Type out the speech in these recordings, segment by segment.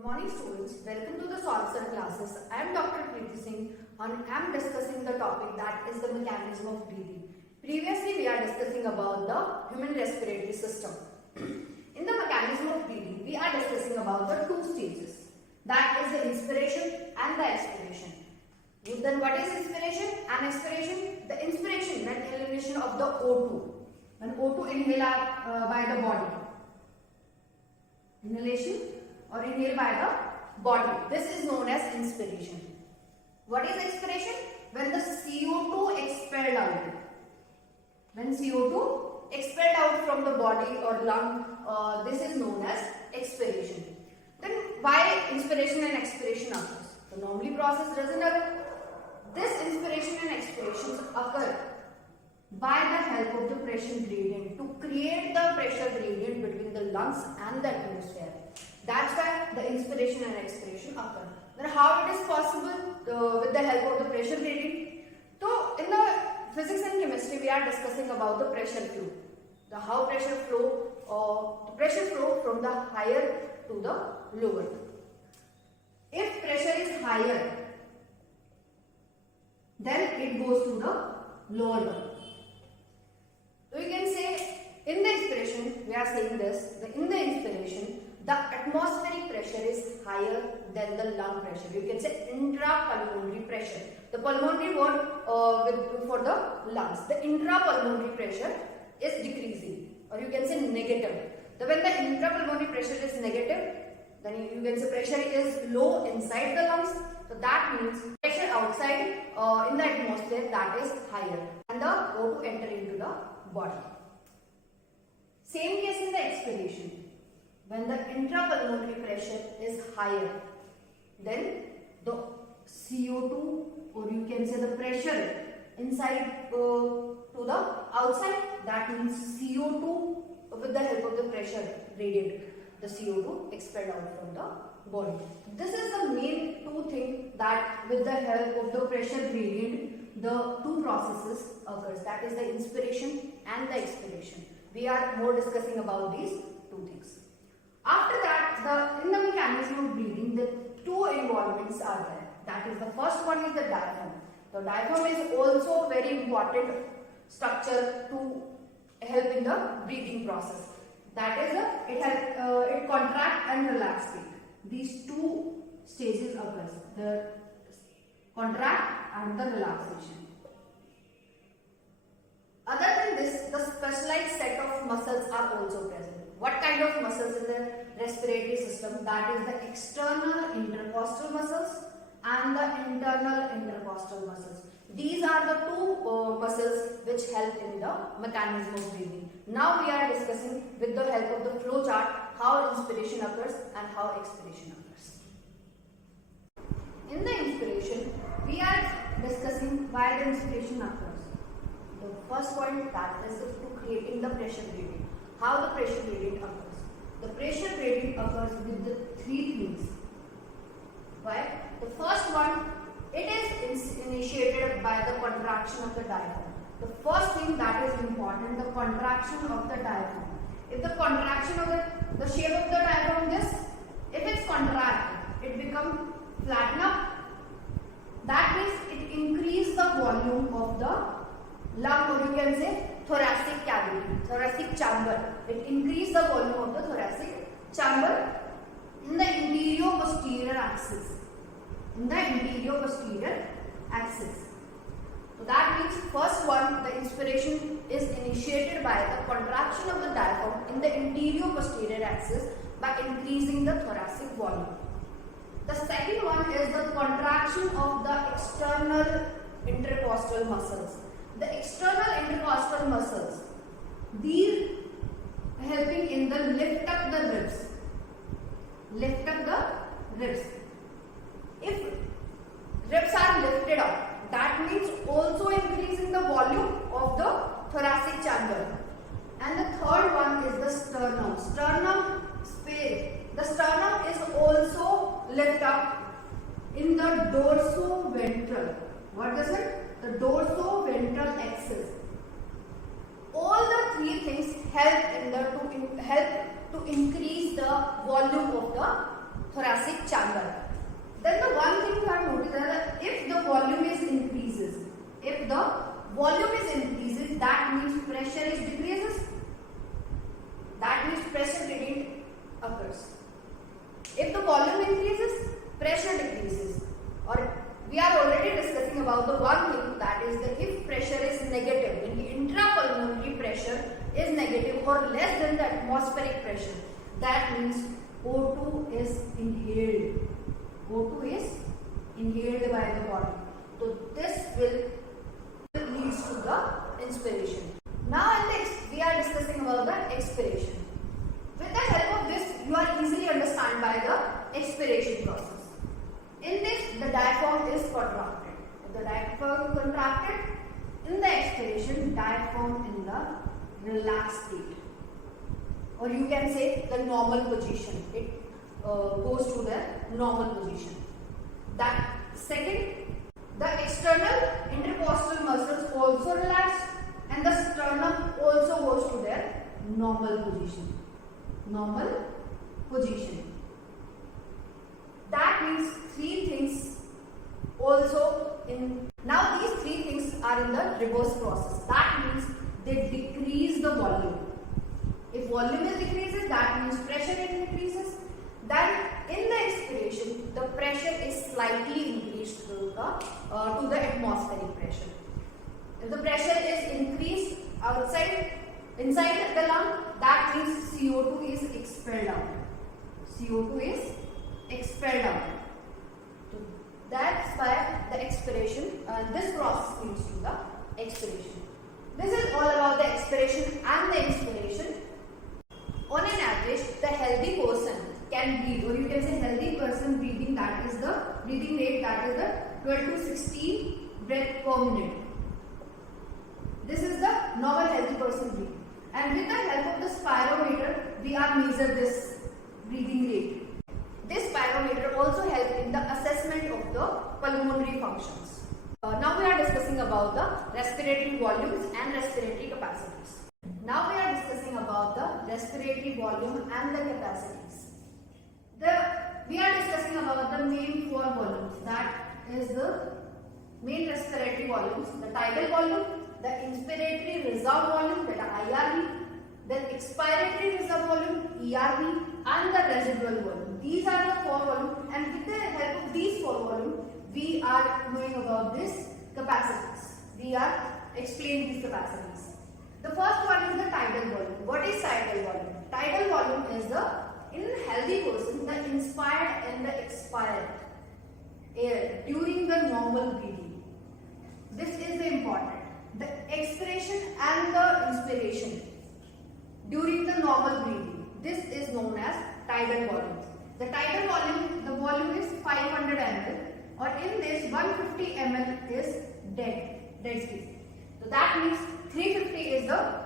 Good morning students, welcome to the Solve classes. I am Dr. Preeti Singh and I am discussing the topic that is the mechanism of breathing. Previously we are discussing about the human respiratory system. In the mechanism of breathing we are discussing about the two stages, that is the inspiration and the expiration. Then what is inspiration and expiration? The inspiration meant elimination of the O2. When O2 inhaled by the body. Inhalation or inhaled by the body. This is known as inspiration. What is expiration? When the CO2 expelled out. When CO2 expelled out from the body or lung, this is known as expiration. Then why inspiration and expiration occurs? The normally process doesn't occur. This inspiration and expiration occur by the help of the pressure gradient to create the pressure gradient between the lungs and the atmosphere. That's why the inspiration and expiration occur. Then how it is possible with the help of the pressure gradient? So in the physics and chemistry we are discussing about the pressure flow. The pressure flow from the higher to the lower. If pressure is higher, then it goes to the lower one. So you can say in the inspiration, we are saying this, in the inspiration, the atmospheric pressure is higher than the lung pressure. You can say intrapulmonary pressure. The pulmonary word for the lungs. The intrapulmonary pressure is decreasing, or you can say negative. So when the intrapulmonary pressure is negative, then you can say pressure is low inside the lungs. So that means pressure outside in the atmosphere, that is higher, and the O2 enter into the body. Same case in the expiration. When the intrapulmonary pressure is higher, then the CO2, or you can say the pressure inside to the outside, that means CO2 with the help of the pressure gradient, the CO2 expelled out from the body. This is the main two things that with the help of the pressure gradient, the two processes occurs, that is the inspiration and the expiration. We are more discussing about these two things. After that, in the mechanism of breathing, the two involvements are there. That is, the first one is the diaphragm. The diaphragm is also very important structure to help in the breathing process. That is, it contract and relax state. These two stages occurs, the contract and the relaxation. Other than this, the specialized set of muscles are also present. What kind of muscles in the respiratory system? That is the external intercostal muscles and the internal intercostal muscles. These are the two muscles which help in the mechanism of breathing. Now we are discussing with the help of the flow chart how inspiration occurs and how expiration occurs. In the inspiration, we are discussing why the inspiration occurs. The first point, that is to creating the pressure gradient. How the pressure gradient occurs? The pressure gradient occurs with the three things. Why? The first one, it is initiated by the contraction of the diaphragm. The first thing that is important, the contraction of the diaphragm. If the contraction of the shape of the diaphragm is, if it's contracted, it becomes flatten up. That means it increases the volume of the lung, or you can say thoracic cavity, thoracic chamber. It increases the volume of the thoracic chamber in the anterior posterior axis. In the anterior posterior axis. So that means first one, the inspiration is initiated by the contraction of the diaphragm in the anterior posterior axis by increasing the thoracic volume. The second one is the contraction of the external intercostal muscles. The external intercostal muscles, these helping in the lift up the ribs. Lift up the ribs. If ribs are lifted up, that means also increasing the volume of the thoracic chamber. And the third one is the sternum. Sternum space. The sternum is also lift up in the dorsoventral. What is it? The dorsoventral axis. All the three things help to increase the volume of the thoracic the volume is increases, that means pressure is decreases. That means pressure gradient occurs. If the volume increases, pressure decreases. Or we are already discussing about the one thing, that is the if pressure is negative, when the intrapulmonary pressure is negative or less than the atmospheric pressure, that means O2 is inhaled. O2 is inhaled by the body. So this will leads to the inspiration. Now we are discussing about the expiration. With the help of this, you are easily understand by the expiration process. In this, the diaphragm is contracted. If the diaphragm contracted, in the expiration, diaphragm in the relaxed state, or you can say the normal position. It goes to the normal position. That second, the external intercostal muscles also relax, and the sternum also goes to their normal position. Normal position. That means three things also in. Now these three things are in the reverse process. That means they decrease the volume. If volume is decreases, that means pressure increases. Then in the expiration, the pressure is slightly increased to the atmospheric pressure. If the pressure is increased inside the lung, that means CO2 is expelled out. CO2 is expelled out. So that's why the expiration, this process leads to the expiration. This is all about the expiration and the inspiration. On an average, the healthy person can breathe, or you can say healthy person breathing, that is the breathing rate, that is the 12 to 16 breath per minute. This is the normal healthy person breathing. And with the help of the spirometer, we are measure this breathing rate. This spirometer also helps in the assessment of the pulmonary functions. Now we are discussing about the respiratory volumes and respiratory capacities. Now we are discussing about the respiratory volume and the capacities. We are discussing about the main four volumes. That is the main respiratory volumes: the tidal volume, the inspiratory reserve volume, that is IRV, then expiratory reserve volume, ERV, and the residual volume. These are the four volumes, and with the help of these four volumes, we are knowing about this capacities. We are explaining these capacities. The first one is the tidal volume. What is tidal volume? Tidal volume is the, in healthy person, the inspired and the expired air during the normal breathing. This is the important. The expiration and the inspiration during the normal breathing. This is known as tidal volume. The tidal volume, the volume is 500 ml, or in this 150 ml is dead space. So that means 350 is the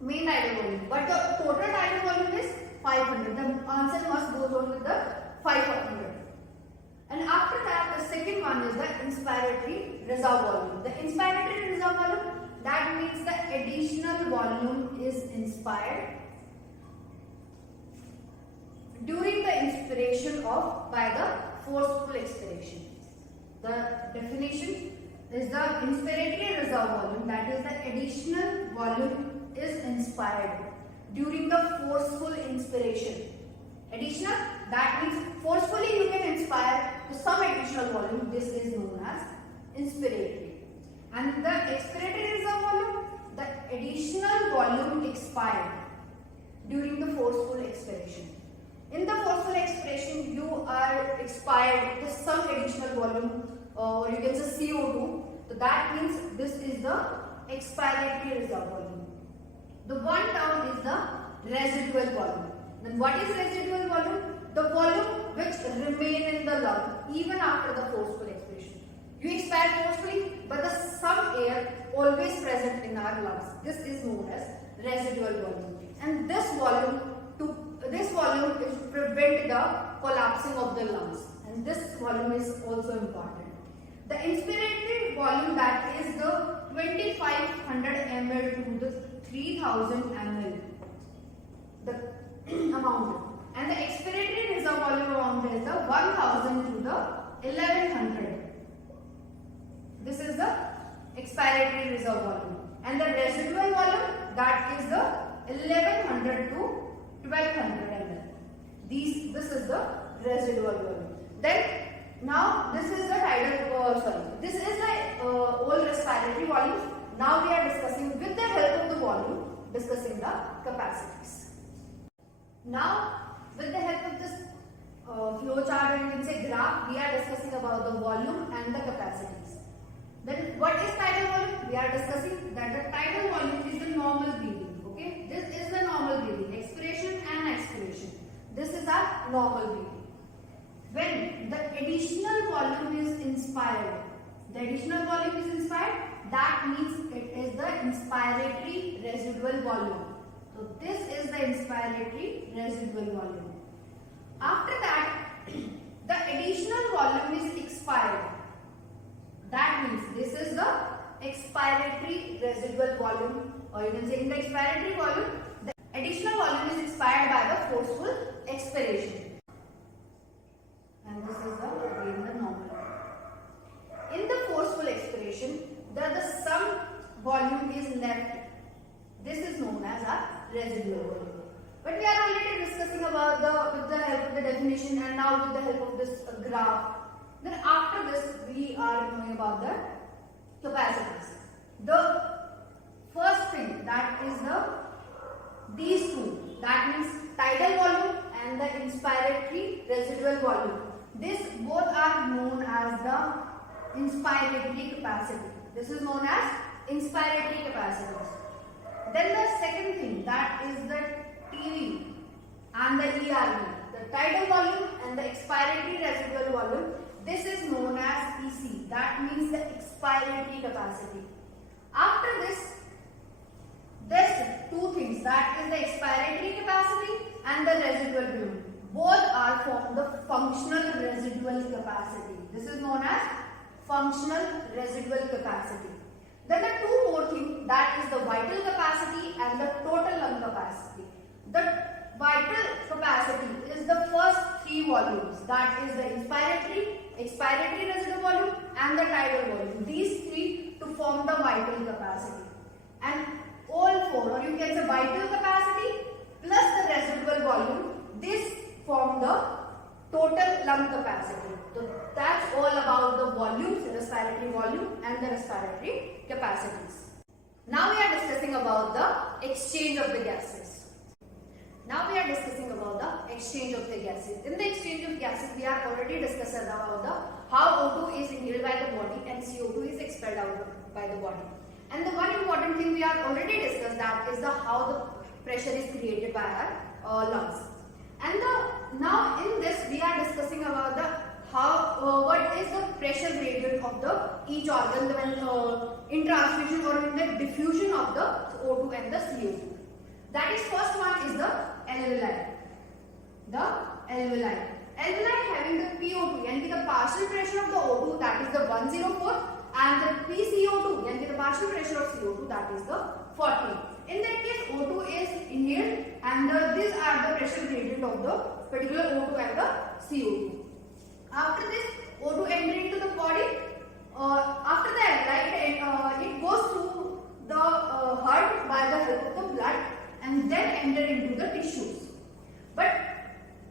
main tidal volume, but the total tidal volume is 500. The answer must go on with the 500. And after that, the second one is the inspiratory reserve volume. The inspiratory reserve volume, that means the additional volume is inspired during the inspiration by the forceful expiration. The definition is the inspiratory reserve volume, that is the additional volume is inspired during the forceful inspiration. Additional, that means forcefully you can inspire to some additional volume. This is known as inspiratory. And the expiratory reserve volume, the additional volume expired during the forceful expiration. In the forceful expiration, you are expired to some additional volume, or you can say CO2. So that means this is the expiratory reserve volume. The one term is the residual volume. Then what is residual volume? The volume which remain in the lung even after the forceful expiration. You expire forcefully, but the some air always present in our lungs. This is known as residual volume. And this volume is to prevent the collapsing of the lungs. And this volume is also important. The inspiratory volume, that is the 2500 ml to the 3000 ml. The amount. And the expiratory reserve volume amount is the 1000 to the 1100. This is the expiratory reserve volume, and the residual volume, that is the 1100 to 1200 ml. This is the residual volume. Then now this is the this is the old respiratory volume. Now we are discussing, with the help of the volume, discussing the capacities. Now with the help of this flow chart, and you can say graph, we are discussing about the volume and the capacities. Then what is tidal volume? We are discussing that the tidal volume is the normal breathing. Okay, this is the normal breathing, expiration and expiration. This is our normal breathing. When the additional volume is inspired, that means it is the inspiratory residual volume. So this is the inspiratory residual volume. After that, the additional volume is expired. That means this is the expiratory residual volume, or you can say in the expiratory volume, the additional volume is expired by the forceful expiration. And this is again the normal. In the forceful expiration, the some volume is left. This is known as our residual volume. But we are already discussing about with the help of the definition, and now with the help of this graph. Then after this, we are knowing about the capacities. The first thing, that is these two. That means tidal volume and the inspiratory residual volume. This both are known as the inspiratory capacity. This is known as inspiratory capacities. Then the second thing, that is the TV and the ERV. The tidal volume and the expiratory residual volume. This is known as EC. That means the expiratory capacity. After this, there's two things, that is the expiratory capacity and the residual volume. Both are from the functional residual capacity. This is known as functional residual capacity. Then the two more things, that is the vital capacity and the total lung capacity. The vital capacity is the first three volumes, that is the inspiratory, expiratory residual volume and the tidal volume. These three to form the vital capacity. And all four, or you can say vital capacity plus the residual volume, this form the total lung capacity. So that's all about the volumes, the respiratory volume and the respiratory capacities. Now we are discussing about the exchange of the gases. Now we are discussing about the exchange of the gases. In the exchange of gases, we are already discussed about how O2 is inhaled by the body and CO2 is expelled out by the body. And the one important thing we are already discussed, that is how the pressure is created by our lungs. And now in this we are discussing about what is the pressure gradient of each organ when in transmission or in the diffusion of the O2 and the CO2. That is, first one is the alveoli. The alveoli. Alveoli having the PO2 and the partial pressure of the O2, that is the 104, and the PCO2 and the partial pressure of CO2, that is the 40. In that case, O2 is inhaled, and these are the pressure gradient of the particular O2 and the CO2. After this, O2 enter into the body. After the alveoli, it goes through the heart by the help of the blood, and then enter into the tissues. But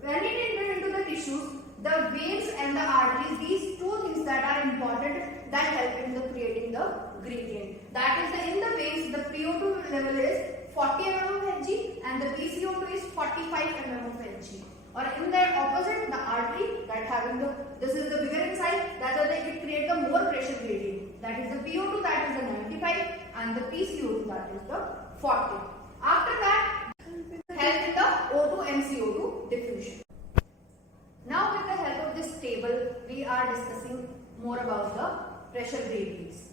when it enters into the tissues, the veins and the arteries, these two things that are important, that help in the creating the gradient. That is, in the veins, the PO2 level is 40 mm of Hg and the PCO2 is 45 mm of Hg. Or in the opposite, the artery that having this is the bigger in size, that's why it creates the more pressure gradient. That is the PO2, that is the 95, and the PCO2, that is the 40. After that, help in the O2 and CO2 diffusion. Now with the help of this table, we are discussing more about the pressure gradients.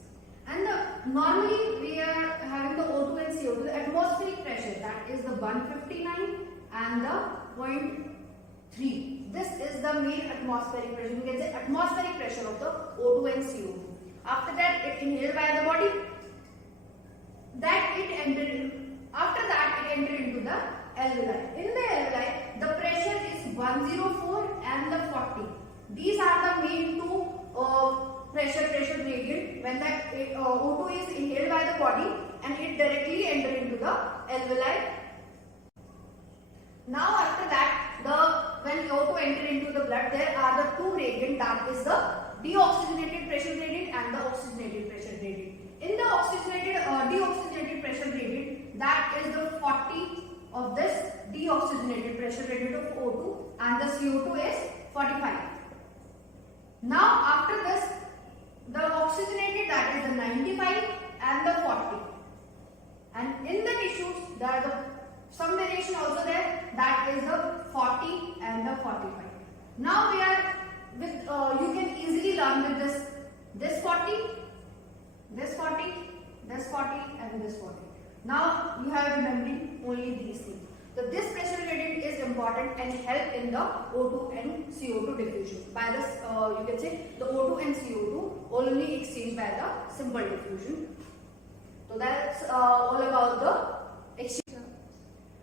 And normally we are having the O2 and CO2, the atmospheric pressure, that is the 159 and the 0.3. This is the main atmospheric pressure. You can say atmospheric pressure of the O2 and CO2. After that, it inhaled by the body. After that, it entered into the alveoli. In the alveoli, the pressure is 104 and the 40. These are the main two pressure gradient when the O2 is inhaled by the body and it directly enter into the alveoli. Now after that, when O2 enter into the blood, there are the two gradient, that is the deoxygenated pressure gradient and the oxygenated pressure gradient. In the deoxygenated pressure gradient, that is the 40 of this deoxygenated pressure gradient of O2 and the CO2 is 45. Now after this, the oxygenated, that is the 95 and the 40. And in the tissues, there are some variation also there, that is the 40 and the 45. Now we are with, you can easily learn with this 40, this 40, this 40 and this 40. Now you have remembering only these things. So this pressure gradient is important and help in the O2 and CO2 diffusion. By this, you can say the O2 and CO2 only exchange by the simple diffusion. So that's all about the exchange.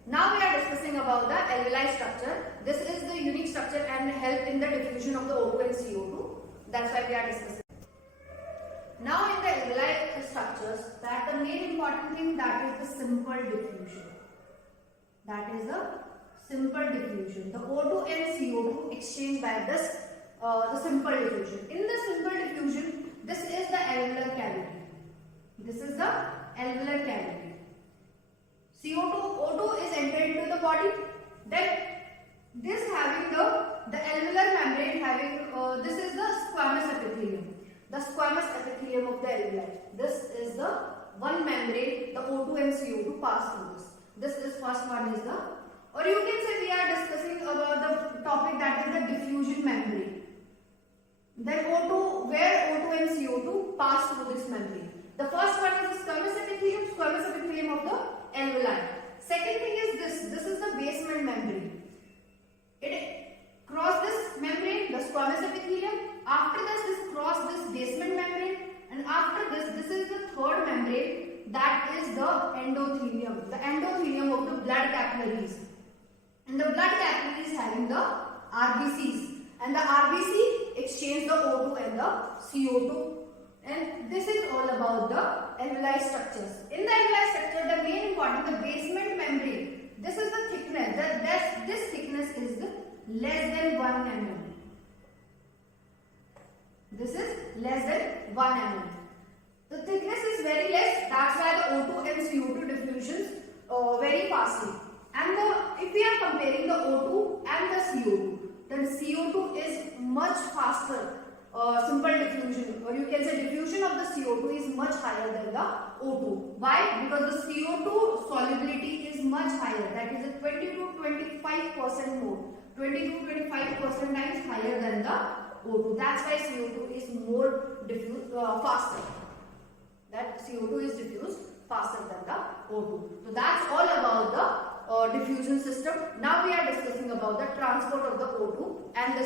Now we are discussing about the alveoli structure. This is the unique structure and help in the diffusion of the O2 and CO2. That's why we are discussing. Now in the alveoli structures, that the main important thing, that is the simple diffusion. That is the simple diffusion. The O2 and CO2 exchange by this the simple diffusion. In the simple diffusion, this is the alveolar cavity. This is the alveolar cavity. O2 is entered into the body. Then this having the alveolar membrane having this is the squamous epithelium. The squamous epithelium of the alveoli. This is the one membrane the O2 and CO2 pass through this. This is first one is the, or you can say we are discussing about the topic, that is the diffusion membrane. Then where O2 and CO2 pass through this membrane. The first one is the squamous epithelium of the alveoli. Second thing is this is the basement membrane. It cross this membrane, the squamous epithelium. After this cross this basement membrane, and after this is the third membrane, that is the endothelium. The endothelium of the blood capillaries. And the blood capillaries having the RBCs. And the RBC exchange the O2 and the CO2. And this is all about the alveoli structures. In the alveoli structure, the main important, the basement membrane. This is the thickness. This thickness is less than 1 mm. This is less than 1 mm. The thickness is very less. That's why the O2 and CO2 diffusions very fastly. And if we are comparing the O2 and the CO2, then CO2 is much faster. Simple diffusion, or you can say diffusion of the CO2 is much higher than the O2. Why? Because the CO2 solubility is much higher. That is a 20 to 25% more. 20 to 25% times higher than the O2. That's why CO2 is more diffused faster. That CO2 is diffused faster than the O2. So that's all about the diffusion system. Now we are discussing about the transport of the O2 and the